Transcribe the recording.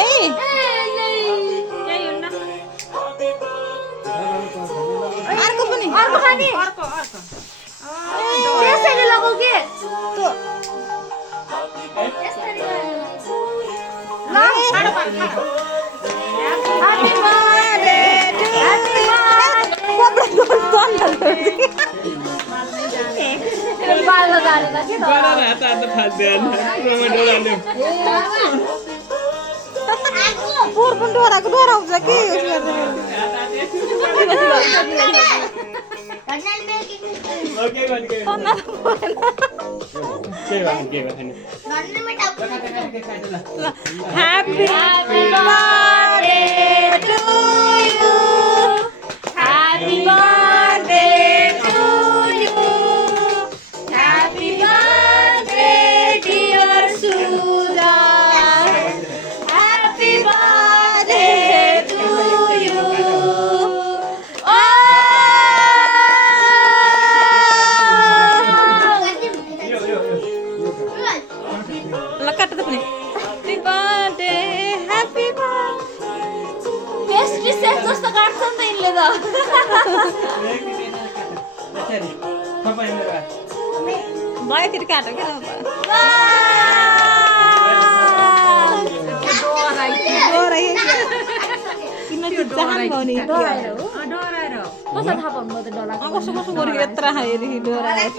Hey. Arko पनि अर्को खाने त्यसैले लगाऊ के Tuh. ल खानु पर्छ Happy birthday to बाल लगाएर त के Pur pun aku doraउँछ के Happy birthday to you. Happy birthday to you. Happy birthday dear Sudha. Happy birthday to you. Lekat tetap nih. Happy birthday, happy birthday. Pastry safe जस्तो काट्छ नि त यिनले त भयो फेरि काटो क्या किन चाहनु भयो नि कसो थाहा पाउनु त डर लाग्छ कसो कसो गरेको यत्र हेरि डोराएर